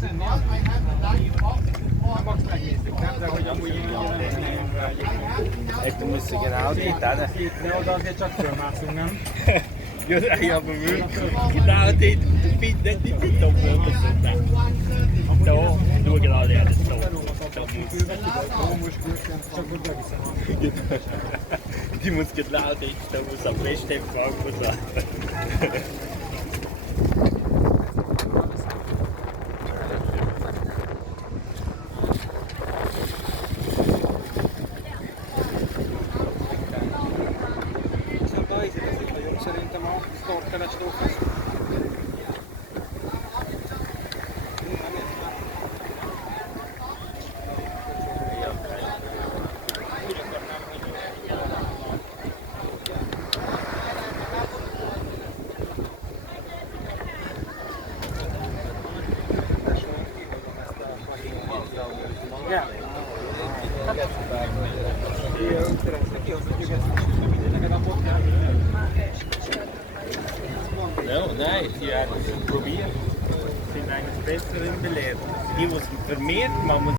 Du musst genau dort hin. Genau da geht schon Frühmessung, ne? Ja, aber wirklich. Genau dort. Du findest nicht die Doppel oder so. Da, schau gerade her. Da die muss genau dort, da muss am besten im Frankfurt sein. Ja, nein, die haben es probiert. Sie sind eigentlich besser im Belehren. Die, die es vermehrt, man muss